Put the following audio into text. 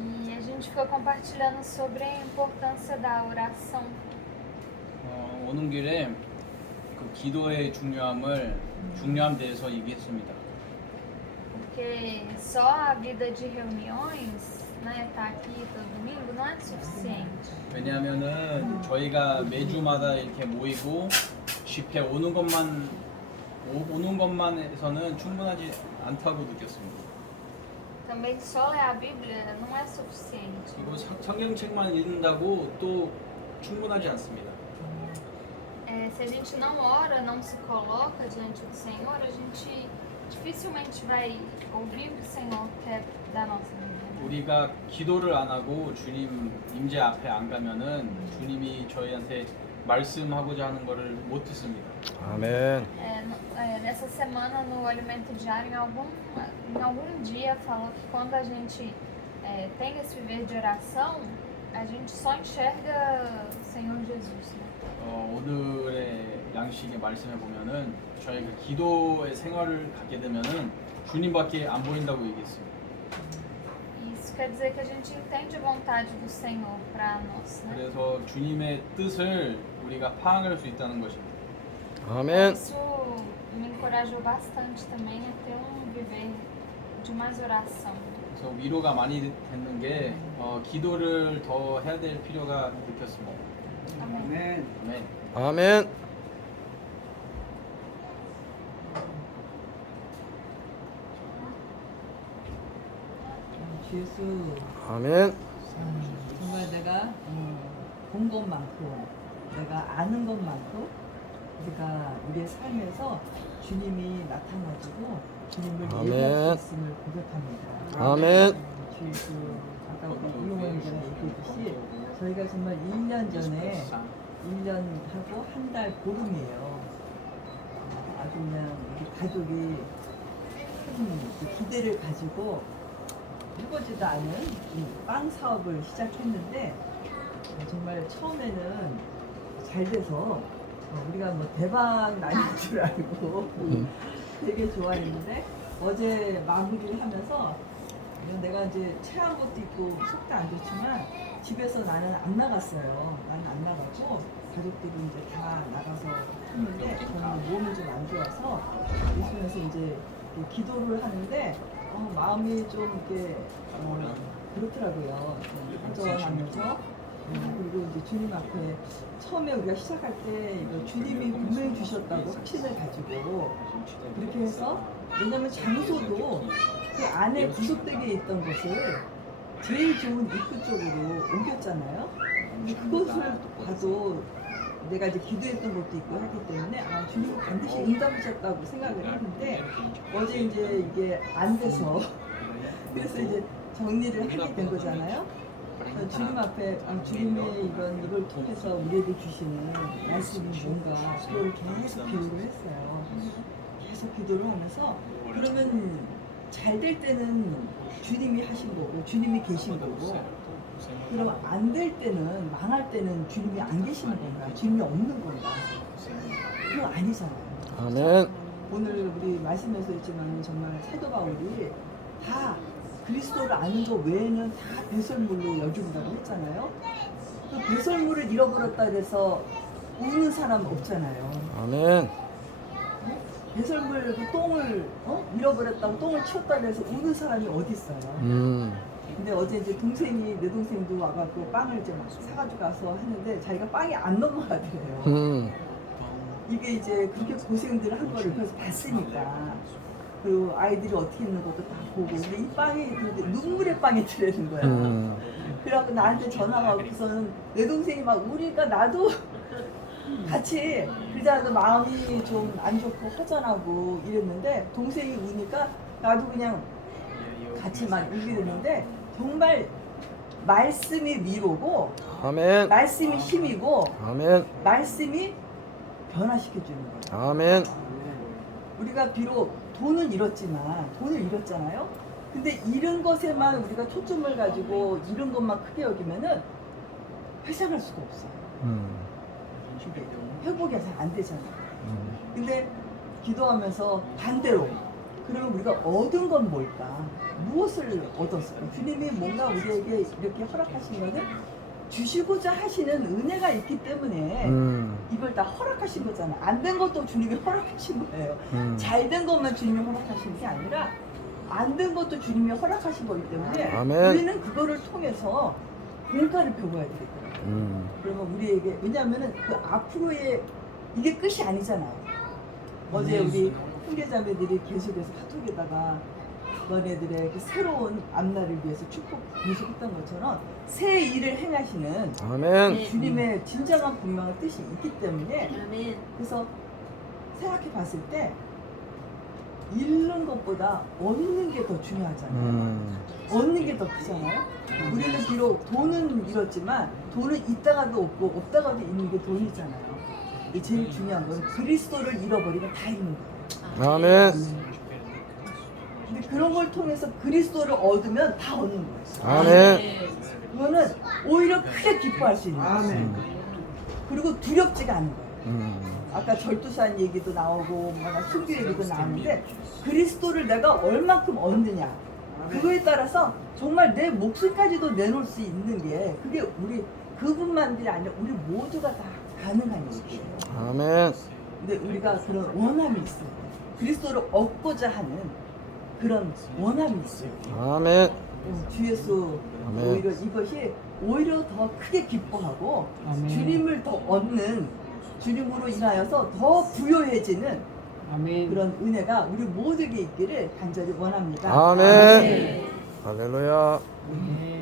E a gente ficou compartilhando sobre a importância da oração. 어, 오는 길에 그 기도의 중요함을 중요함 대해서 얘기했습니다. Porque só a vida de reuniões, né, tá aqui todo domingo, não é suficiente. 왜냐하면은 저희가 매주마다 이렇게 모이고 집회 오는 것만 오, 오는 것만에서는 충분하지 않다고 느꼈습니다. Também só ler a Bíblia não é suficiente. 그리고 성- 성경책만 읽는다고 또 충분하지 않습니다. É, se a gente não ora, não se coloca diante do Senhor, a gente dificilmente vai ouvir o que o Senhor quer da nossa vida. né? 우리가 기도를 안 하고 주님 임재 앞에 안 가면은 주님이 저희한테 말씀하고자 하는 거를 못 듣습니다. 아멘. Nessa semana no alimento diário, em algum, em algum dia falou que quando a gente é, tem esse viver de oração, a gente só enxerga o Senhor Jesus. Né? 어, 오늘의 양식의 말씀에 보면은 저희가 기도의 생활을 갖게 되면은 주님밖에 안 보인다고 얘기했습니다. Isso quer dizer que a gente entende a vontade do Senhor para nós. Né? 그래서 주님의 뜻을 우리가 파악할 수 있다는 것입니다. 아멘. Isso me encorajou bastante também a ter um viver de mais oração. 그래서 위로가 많이 됐는 게 어, 기도를 더 해야 될 필요가 느꼈습니다. Amém. 아멘. 아멘. 예수 아멘. 정말 내가 음, 본 것만큼 내가 아는 것만큼 우리가 우리의 삶에서 주님이 나타나지고 주님을 아멘. 예배할 수 있음을 고백합니다. 아멘. 음, 주 예수 아까 우리 이용원 전에 얘기했듯이 저희가 정말 1년 전에 1년 하고 한 달 보름이에요. 어, 아주 그냥 우리 가족이 큰그 기대를 가지고 해보지도 않은 이 빵 사업을 시작했는데 어, 정말 처음에는 잘 돼서 어, 우리가 뭐 대박 나는 줄 알고 되게 좋아했는데 어제 마무리를 하면서 내가 이제 체한 것도 있고 속도 안 좋지만 집에서 나는 안 나갔어요. 나는 안 나가고 가족들이 이제 다 나가서 했는데 저는 몸이 좀 안 좋아서 있으면서 이제 이렇게 기도를 하는데 어, 마음이 좀 이렇게 어, 그렇더라고요. 음, 그리고 이제 주님 앞에 처음에 우리가 시작할 때 주님이 분명히 주셨다고 확신을 가지고 그렇게 해서 왜냐면 장소도 그 안에 구석되게 있던 것을 제일 좋은 입구 쪽으로 옮겼잖아요. 그것을 봐도 내가 이제 기도했던 것도 있고 하기 때문에 아 주님이 반드시 응답하셨다고 생각을 했는데 어제 이제 이게 안 돼서 그래서 이제 정리를 하게 된 거잖아요. 주님 앞에 아, 주님의 이런 이걸 통해서 우리에게 주시는 말씀이 뭔가 그걸 계속 기도를 했어요. 계속 기도를 하면서 그러면 잘 될 때는 주님이 하신 거고 주님이 계신 거고 그럼 안 될 때는 망할 때는 주님이 안 계시는 건가 주님이 없는 건가 그건 아니잖아요. 아멘. 오늘 우리 말씀에서 있지만 정말 사도 바울이 다 그리스도를 아는 것 외에는 다 배설물로 여긴다고 했잖아요. 그 배설물을 잃어버렸다 그래서 우는 사람 없잖아요. 아멘. 배설물 그 똥을 어? 잃어버렸다고 똥을 치웠다 그래서 우는 사람이 어디 있어요? 음. 근데 어제 이제 동생이 내 동생도 와갖고 빵을 이제 막 사가지고 가서 했는데 자기가 빵이 안 넘어가더래요. 음. 이게 이제 그렇게 고생들을 한 거를 그래서 봤으니까 그리고 아이들이 어떻게 있는 것도 다 보고 근데 이 빵이 그렇게 눈물의 빵이 들어있는 거야. 음. 그래갖고 나한테 전화가 와서는 내 동생이 막 우니까 나도 같이 그러자도 마음이 좀 안 좋고 허전하고 이랬는데 동생이 우니까 나도 그냥 같이 막 울게 됐는데 정말 말씀이 위로고 아멘. 말씀이 힘이고 아멘. 말씀이 변화시켜 주는 거예요. 아멘. 우리가 비록 돈은 잃었지만 돈을 잃었잖아요. 근데 잃은 것에만 우리가 초점을 가지고 잃은 것만 크게 여기면은 회상할 수가 없어요. 음. 회복이 잘 안 되잖아요. 음. 근데 기도하면서 반대로 그러면 우리가 얻은 건 뭘까? 무엇을 얻었을까? 주님이 뭔가 우리에게 이렇게 허락하신 것은 주시고자 하시는 은혜가 있기 때문에 음. 이걸 다 허락하신 거잖아. 안 된 것도 주님이 허락하신 거예요. 음. 잘된 것만 주님이 허락하신 게 아니라 안 된 것도 주님이 허락하신 거기 때문에 아멘. 우리는 그거를 통해서 공과를 배워야 되겠더라고요. 음. 그러면 우리에게 왜냐하면은 그 앞으로의 이게 끝이 아니잖아요. 어제 우리 훈계자매들이 계속해서 카톡에다가 너네들의 그 새로운 앞날을 위해서 축복 계속했던 것처럼 새 일을 행하시는 아멘. 주님의 진정한 분명한 뜻이 있기 때문에 아멘. 그래서 생각해 봤을 때 잃는 것보다 얻는 게 더 중요하잖아요. 음. 얻는 게 더 크잖아요. 우리는 비록 돈은 잃었지만 돈은 있다가도 없고 없다가도 있는 게 돈이잖아요. 근데 제일 중요한 건 그리스도를 잃어버리면 다 잃는 거예요. 아멘. 근데 그런 걸 통해서 그리스도를 얻으면 다 얻는 거예요. 아멘. 그거는 오히려 크게 기뻐할 수 있는 거예요. 음. 그리고 두렵지가 않은 거예요. 음. 아까 절두산 얘기도 나오고 뭐나 순교 얘기도 나오는데 그리스도를 내가 얼만큼 얻느냐 그거에 따라서 정말 내 목숨까지도 내놓을 수 있는 게 그게 우리 그분만들이 아니라 우리 모두가 다 가능한 얘기예요. 아멘. 근데 우리가 그런 원함이 있어요. 그리스도를 얻고자 하는 그런 원함이 있어요. 아멘. 어, 주 예수 아멘. 오히려 이것이 오히려 더 크게 기뻐하고 아멘. 주님을 더 얻는 주님으로 인하여서 더 부요해지는 아멘. 그런 은혜가 우리 모두에게 있기를 간절히 원합니다. 아멘. 할렐루야. 아멘.